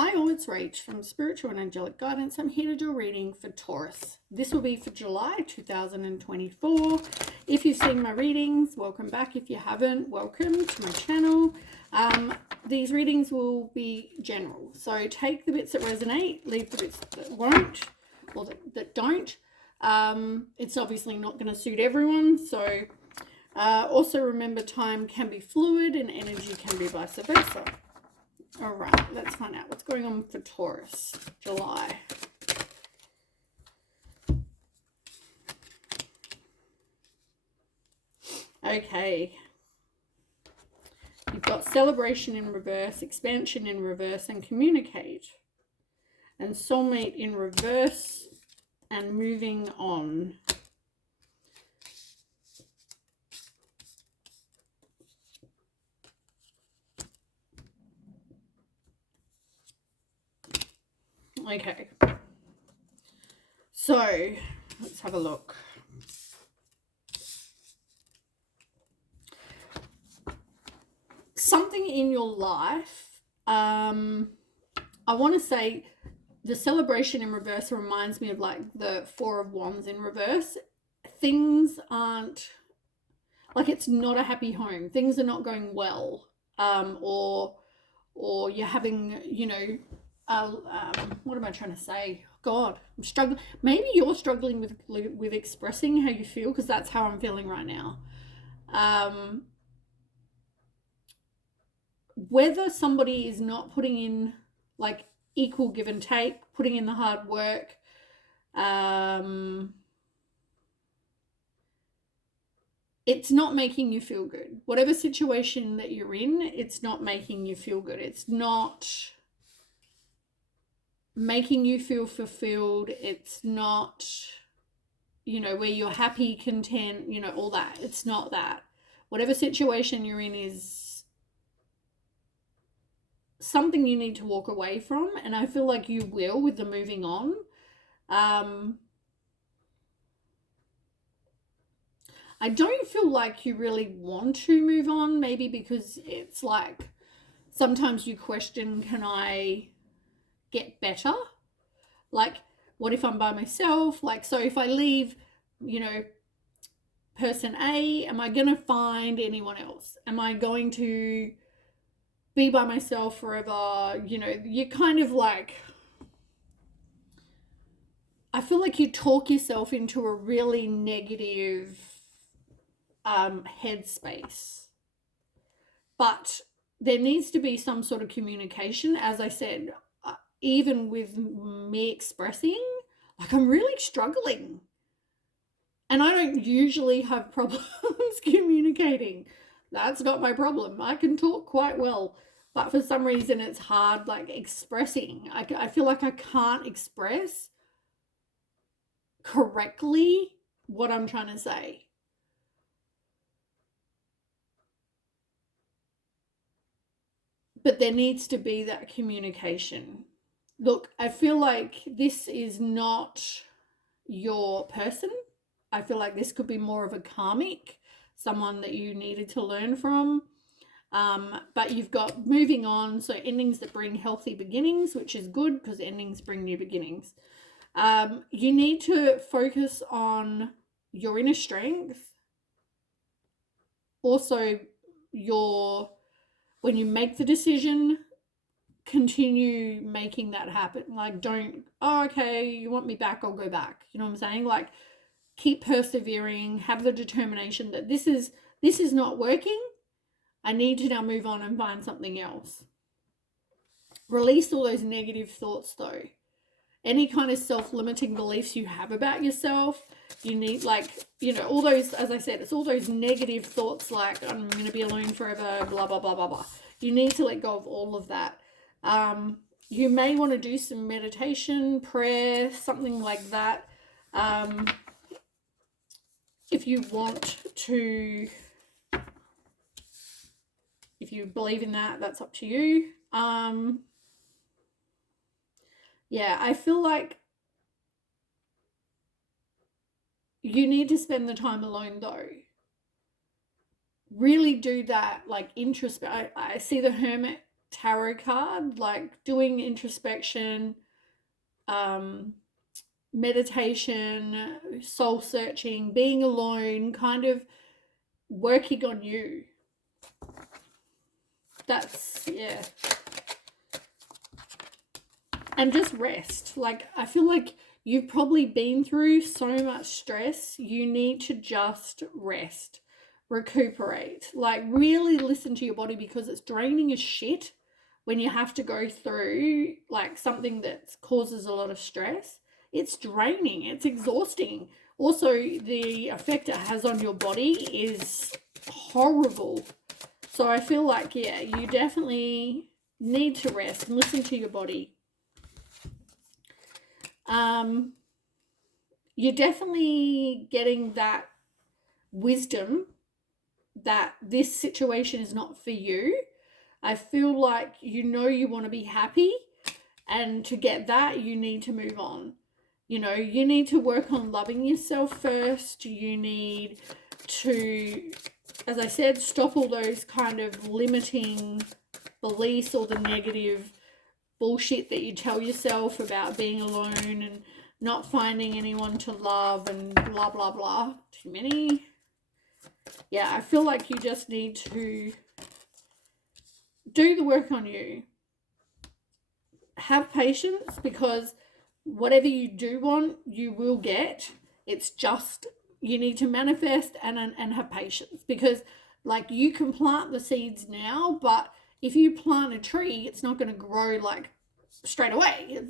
Hi all, it's Rach from Spiritual and Angelic Guidance. I'm here to do a reading for Taurus. This will be for July 2024. If you've seen my readings, welcome back. If you haven't, welcome to my channel. These readings will be general. So take the bits that resonate, leave the bits that won't or that don't. It's obviously not going to suit everyone. So also remember, time can be fluid and energy can be vice versa. All right, let's find out what's going on for Taurus, July. Okay. You've got celebration in reverse, expansion in reverse, and communicate. And soulmate in reverse and moving on. Okay. So, let's have a look. Something in your life, I want to say the celebration in reverse reminds me of like the Four of Wands in reverse. Things aren't, like it's not a happy home. Things are not going well. Or you're having, what am I trying to say? God, I'm struggling. Maybe you're struggling with expressing how you feel, because that's how I'm feeling right now. Whether somebody is not putting in like equal give and take, putting in the hard work, it's not making you feel good. Whatever situation that you're in, it's not making you feel good. It's not making you feel fulfilled. It's not, where you're happy, content, all that. It's not that. Whatever situation you're in is something you need to walk away from, and I feel like you will with the moving on. I don't feel like you really want to move on, maybe because it's like sometimes you question, can I get better? Like, what if I'm by myself? Like, so if I leave, person A, am I going to find anyone else? Am I going to be by myself forever? You're kind of like, I feel like you talk yourself into a really negative headspace. But there needs to be some sort of communication. As I said, even with me expressing, like I'm really struggling. And I don't usually have problems communicating. That's not my problem. I can talk quite well. But for some reason, it's hard, like expressing. I feel like I can't express correctly what I'm trying to say. But there needs to be that communication. Look, I feel like this is not your person. I feel like this could be more of a karmic, someone that you needed to learn from. But you've got moving on, so endings that bring healthy beginnings, which is good because endings bring new beginnings. You need to focus on your inner strength. Also, when you make the decision, continue making that happen. Like, don't, okay, you want me back, I'll go back. You know what I'm saying? Like, keep persevering, have the determination that this is not working. I need to now move on and find something else. Release all those negative thoughts though. Any kind of self-limiting beliefs you have about yourself, you need, like, all those, as I said, it's all those negative thoughts like, I'm going to be alone forever, blah, blah, blah, blah, blah. You need to let go of all of that. You may want to do some meditation, prayer, something like that. If you want to, if you believe in that, that's up to you. Yeah, I feel like you need to spend the time alone though. Really do that, like introspect. I see the Hermit tarot card, like doing introspection, meditation, soul searching, being alone, kind of working on you. That's, yeah. And just rest. Like, I feel like you've probably been through so much stress. You need to just rest, recuperate, like really listen to your body, because it's draining as shit when you have to go through like something that causes a lot of stress. It's draining, it's exhausting. Also, the effect it has on your body is horrible. So I feel like, yeah, you definitely need to rest and listen to your body. You're definitely getting that wisdom that this situation is not for you. I feel like you want to be happy, and to get that, you need to move on. You need to work on loving yourself first. You need to, as I said, stop all those kind of limiting beliefs or the negative bullshit that you tell yourself about being alone and not finding anyone to love and blah, blah, blah. Too many. Yeah, I feel like you just need to do the work on you. Have patience, because whatever you do want, you will get. It's just you need to manifest and have patience, because like you can plant the seeds now, but if you plant a tree, it's not going to grow like straight away.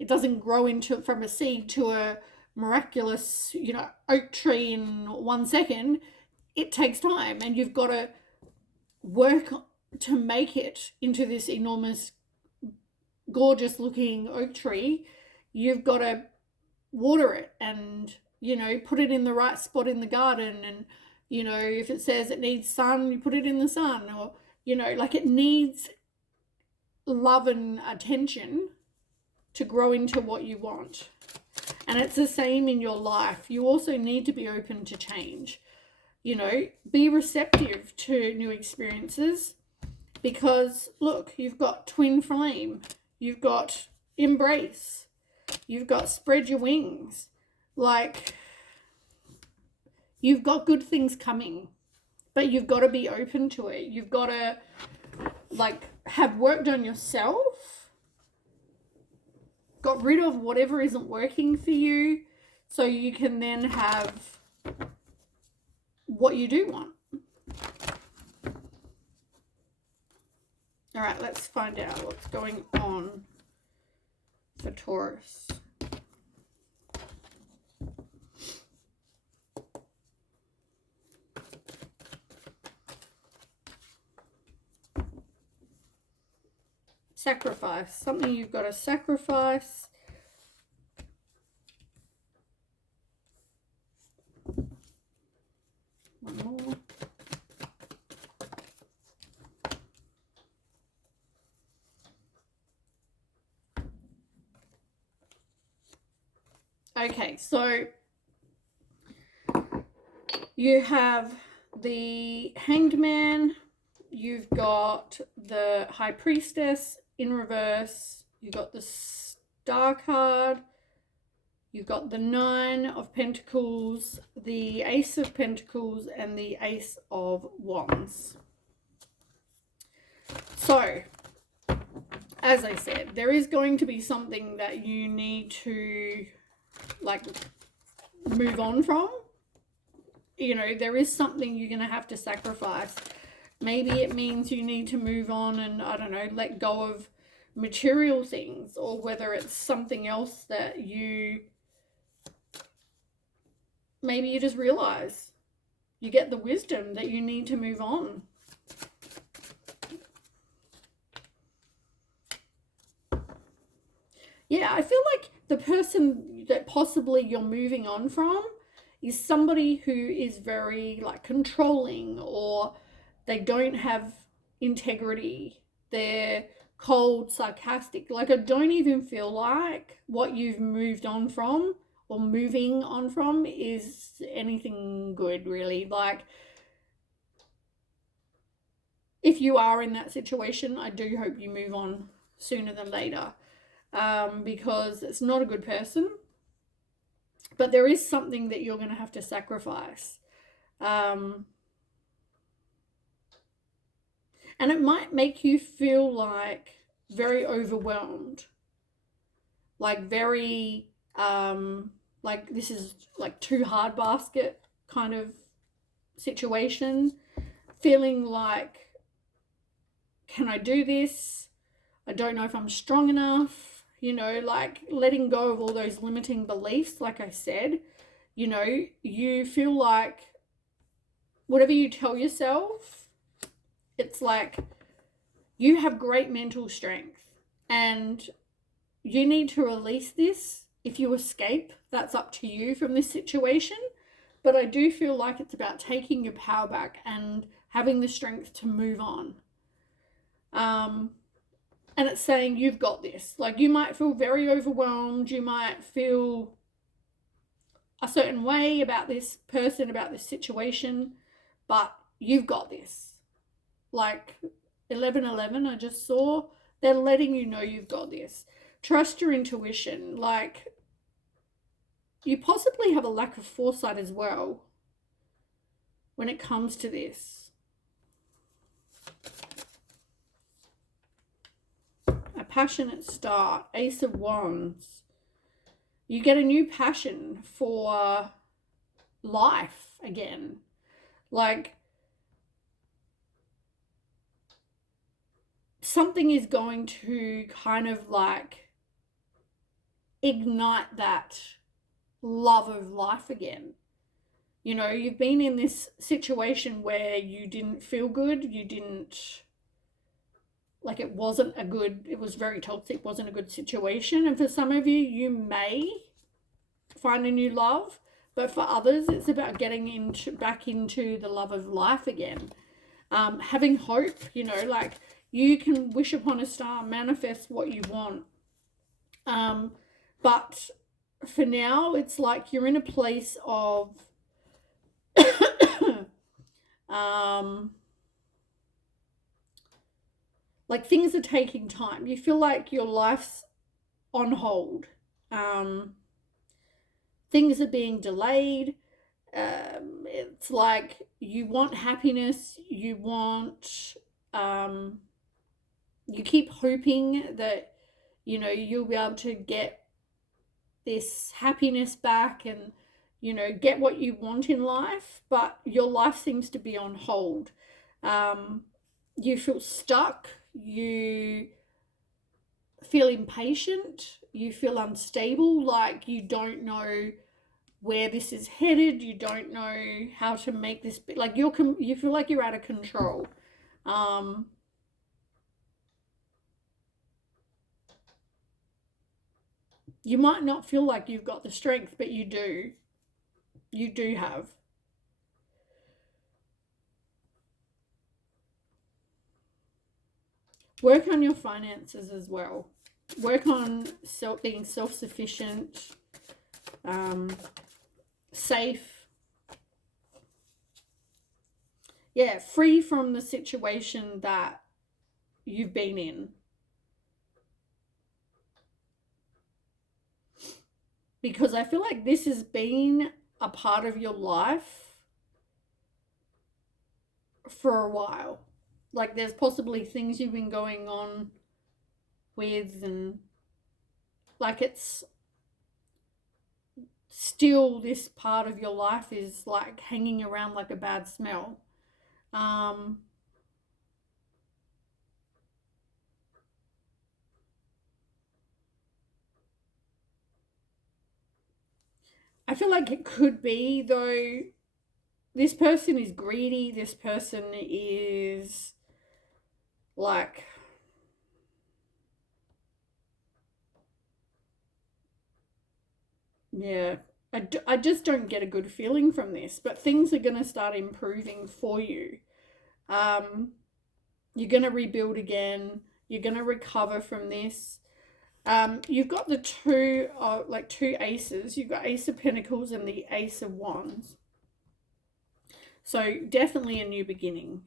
It doesn't grow into from a seed to a miraculous, oak tree in 1 second. It takes time, and you've got to work to make it into this enormous, gorgeous looking oak tree. You've got to water it and, put it in the right spot in the garden. And, if it says it needs sun, you put it in the sun, or, like it needs love and attention to grow into what you want. And it's the same in your life. You also need to be open to change. Be receptive to new experiences, because look, you've got twin flame, you've got embrace, you've got spread your wings. Like, you've got good things coming, but you've got to be open to it. You've got to like have worked on yourself, got rid of whatever isn't working for you, so you can then have what you do want. All right, let's find out what's going on for Taurus. Sacrifice. Something you've got to sacrifice. One more. Okay, so you have the Hanged Man, you've got the High Priestess in reverse, you've got the Star card, you've got the Nine of Pentacles, the Ace of Pentacles, and the Ace of Wands. So, as I said, there is going to be something that you need to like move on from. There is something you're going to have to sacrifice. Maybe it means you need to move on and, I don't know, let go of material things, or whether it's something else that maybe you just realize you get the wisdom that you need to move on. Yeah, I feel like the person that possibly you're moving on from is somebody who is very like controlling, or they don't have integrity. They're cold, sarcastic. Like, I don't even feel like what you've moved on from or moving on from is anything good, really. Like, if you are in that situation, I do hope you move on sooner than later, because it's not a good person. But there is something that you're going to have to sacrifice. And it might make you feel like very overwhelmed, like very, like this is like too hard basket kind of situation, feeling like, can I do this? I don't know if I'm strong enough, you know, like letting go of all those limiting beliefs. Like I said, you know, you feel like whatever you tell yourself, it's like you have great mental strength and you need to release this. If you escape, that's up to you from this situation. But I do feel like it's about taking your power back and having the strength to move on. And it's saying you've got this. Like you might feel very overwhelmed. You might feel a certain way about this person, about this situation, but you've got this. Like 1111, I just saw, they're letting you know you've got this. Trust your intuition. Like you possibly have a lack of foresight as well when it comes to this. A passionate start. Ace of Wands. You get a new passion for life again. Like something is going to kind of like ignite that love of life again. You know, you've been in this situation where you didn't feel good, you didn't, like it was very toxic, wasn't a good situation. And for some of you, you may find a new love, but for others, it's about getting back into the love of life again. Having hope, you know, like you can wish upon a star, manifest what you want. But for now, it's like you're in a place of like things are taking time. You feel like your life's on hold. Things are being delayed. It's like you want happiness. You want, you keep hoping that, you know, you'll be able to get this happiness back and, you know, get what you want in life, but your life seems to be on hold. You feel stuck, you feel impatient, you feel unstable, like you don't know where this is headed, you don't know how to make this be, like you feel like you're out of control. You might not feel like you've got the strength, but you do. You do have. Work on your finances as well. Work on being self-sufficient, safe. Yeah, free from the situation that you've been in. Because I feel like this has been a part of your life for a while. Like there's possibly things you've been going on with, and like it's still, this part of your life is like hanging around like a bad smell. I feel like it could be, though, this person is greedy, this person is like, yeah, I just don't get a good feeling from this, but things are going to start improving for you. You're going to rebuild again, you're going to recover from this. You've got the two aces. You've got Ace of Pentacles and the Ace of Wands. So definitely a new beginning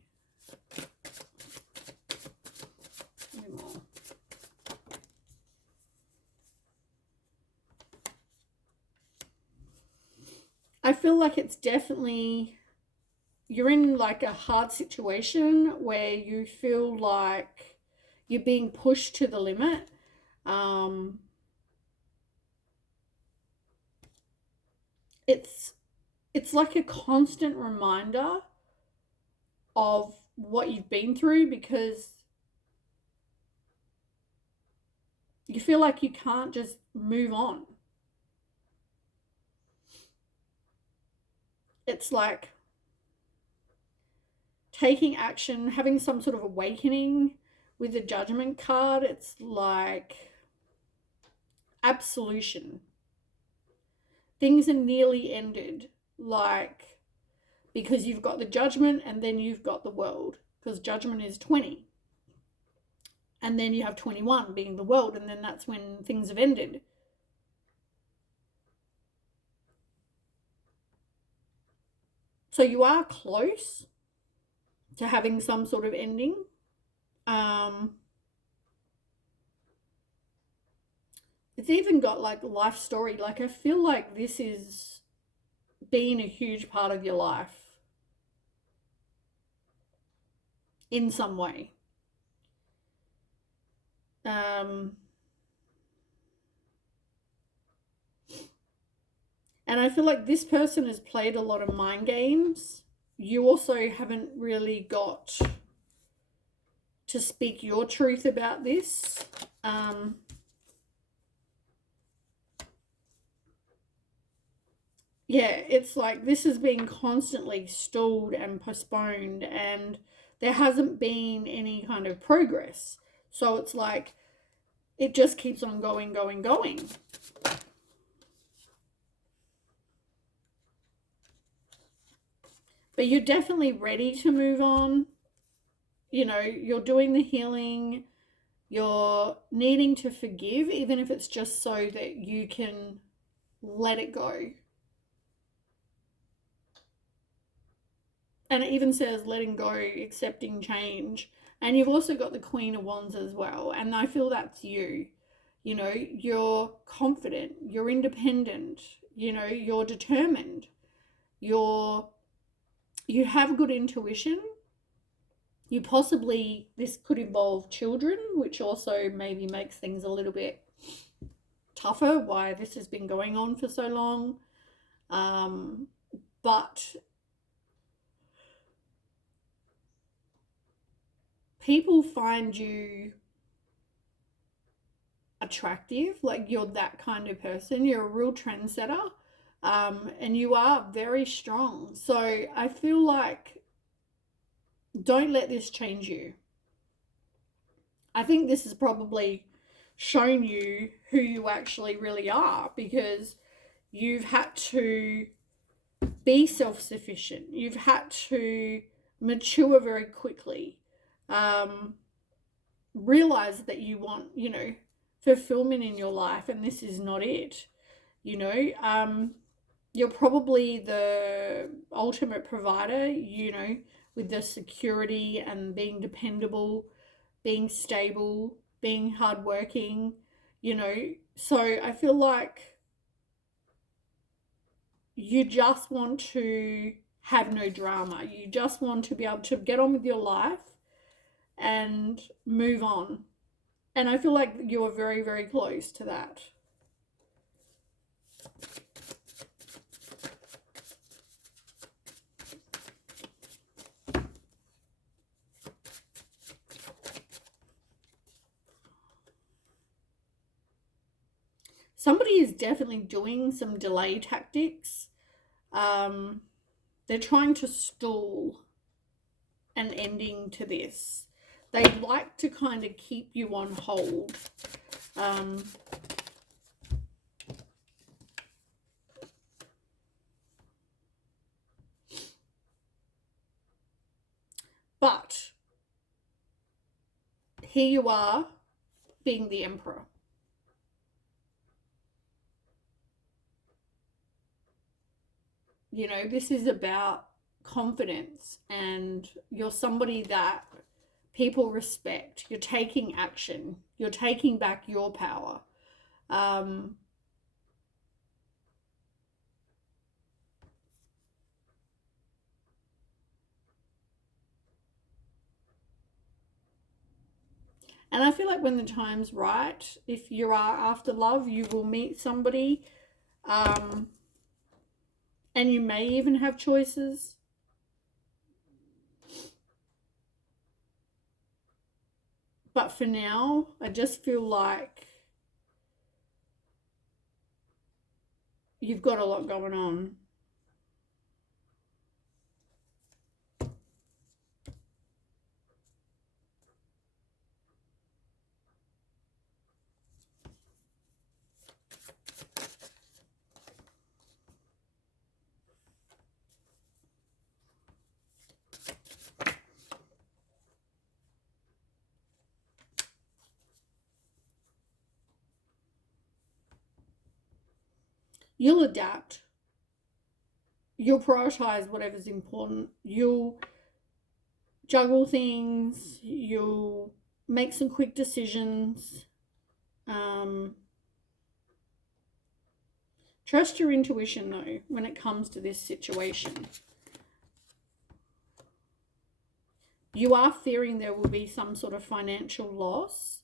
I feel like it's definitely, you're in like a hard situation where you feel like you're being pushed to the limit. Um, it's it's like a constant reminder of what you've been through, because you feel like you can't just move on. It's like taking action, having some sort of awakening with the Judgment card. It's like absolution. Things are nearly ended, like, because you've got the Judgment and then you've got the World, because Judgment is 20. And then you have 21 being the World, and then that's when things have ended. So you are close to having some sort of ending. Um, it's even got like life story. Like, I feel like this is being a huge part of your life in some way. Um, and I feel like this person has played a lot of mind games. You also haven't really got to speak your truth about this. Yeah, it's like this has been constantly stalled and postponed, and there hasn't been any kind of progress. So it's like it just keeps on going, going, going. But you're definitely ready to move on. You know, you're doing the healing, you're needing to forgive, even if it's just so that you can let it go. And it even says letting go, accepting change. And you've also got the Queen of Wands as well. And I feel that's you. You know, you're confident, you're independent, you know, you're determined, you have good intuition. You possibly, this could involve children, which also maybe makes things a little bit tougher why this has been going on for so long. But people find you attractive, like you're that kind of person, you're a real trendsetter, and you are very strong. So I feel like don't let this change you. I think this has probably shown you who you actually really are, because you've had to be self-sufficient, you've had to mature very quickly, um, realize that you want, you know, fulfillment in your life, and this is not it. You know, you're probably the ultimate provider, you know, with the security and being dependable, being stable, being hardworking, you know. So I feel like you just want to have no drama. You just want to be able to get on with your life and move on. And I feel like you're very, very close to that. Somebody is definitely doing some delay tactics. Um, they're trying to stall an ending to this. They'd like to kind of keep you on hold. Um, but here you are being the Emperor. You know, this is about confidence, and you're somebody that people respect. You're taking action, you're taking back your power. Um, And I feel like when the time's right, if you are after love, you will meet somebody, and you may even have choices. But for now, I just feel like you've got a lot going on. You'll adapt. You'll prioritize whatever's important. You'll juggle things. You'll make some quick decisions. Trust your intuition, though, when it comes to this situation. You are fearing there will be some sort of financial loss.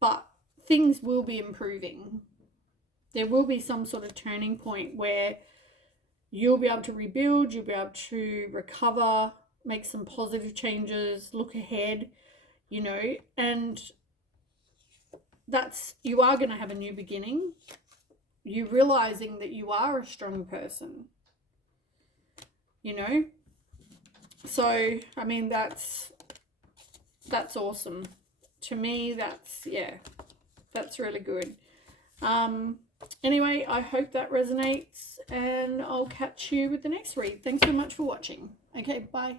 But things will be improving. There will be some sort of turning point where you'll be able to rebuild, you'll be able to recover, make some positive changes, look ahead, you know, and you are going to have a new beginning. You realizing that you are a strong person, you know. So, I mean, that's awesome. To me, that's really good. Anyway, I hope that resonates, and I'll catch you with the next read. Thanks so much for watching. Okay, bye.